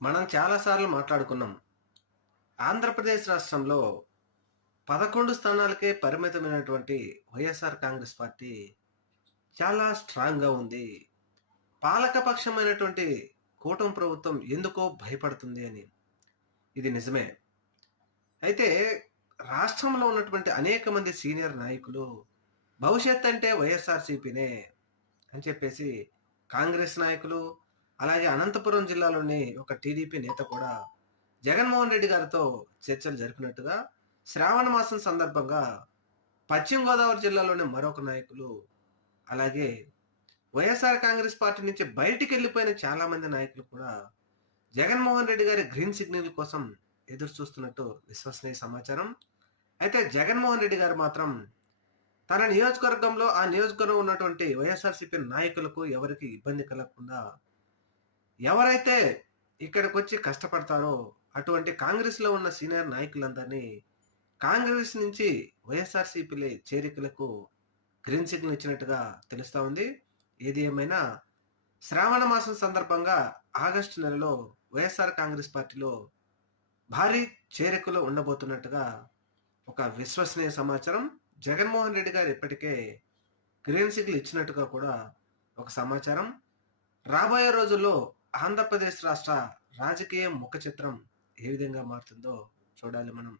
మనం చాలాసార్లు మాట్లాడుకున్నాం. ఆంధ్రప్రదేశ్ రాష్ట్రంలో 11 స్థానాలకే పరిమితమైనటువంటి వైఎస్ఆర్ కాంగ్రెస్ పార్టీ చాలా స్ట్రాంగ్‌గా ఉంది. పాలకపక్షమైనటువంటి కూటమి ప్రభుత్వం ఎందుకో భయపడుతుంది అని. ఇది నిజమే. అయితే రాష్ట్రంలో ఉన్నటువంటి అనేక మంది సీనియర్ నాయకులు భవిష్యత్ అంటే వైఎస్ఆర్‌సీపీనే అని చెప్పేసి కాంగ్రెస్ నాయకులు, అలాగే అనంతపురం జిల్లాలోని ఒక టీడీపీ నేత కూడా జగన్మోహన్ రెడ్డి గారితో చర్చలు జరిపినట్టుగా శ్రావణ మాసం సందర్భంగా పశ్చిమ గోదావరి జిల్లాలోని మరొక నాయకులు, అలాగే వైఎస్ఆర్ కాంగ్రెస్ పార్టీ నుంచి బయటికెళ్ళిపోయిన చాలా మంది నాయకులు కూడా జగన్మోహన్ రెడ్డి గారి గ్రీన్ సిగ్నల్ కోసం ఎదురు చూస్తున్నట్టు విశ్వసనీయ సమాచారం. అయితే జగన్మోహన్ రెడ్డి గారు మాత్రం తన నియోజకవర్గంలో ఆ నియోజకవర్గంలో ఉన్నటువంటి వైఎస్ఆర్సీపీ నాయకులకు ఎవరికి ఇబ్బంది కలగకుండా ఎవరైతే ఇక్కడికొచ్చి కష్టపడతారో అటువంటి కాంగ్రెస్‌లో ఉన్న సీనియర్ నాయకులందరినీ కాంగ్రెస్ నుంచి వైఎస్ఆర్‌సీపీ‌లో చేరికలకు గ్రీన్ సిగ్నల్ ఇచ్చినట్టుగా తెలుస్తా ఉంది. ఏది ఏమైనా శ్రావణ మాసం సందర్భంగా ఆగస్టు నెలలో వైఎస్ఆర్ కాంగ్రెస్ పార్టీలో భారీ చేరికలు ఉండబోతున్నట్టుగా ఒక విశ్వసనీయ సమాచారం. జగన్మోహన్ రెడ్డి గారు ఇప్పటికే గ్రీన్ సిగ్నల్ ఇచ్చినట్టుగా కూడా ఒక సమాచారం. రాబోయే రోజుల్లో ఆంధ్రప్రదేశ్ రాష్ట్ర రాజకీయ ముఖ చిత్రం ఏ విధంగా మారుతుందో చూడాలి మనం.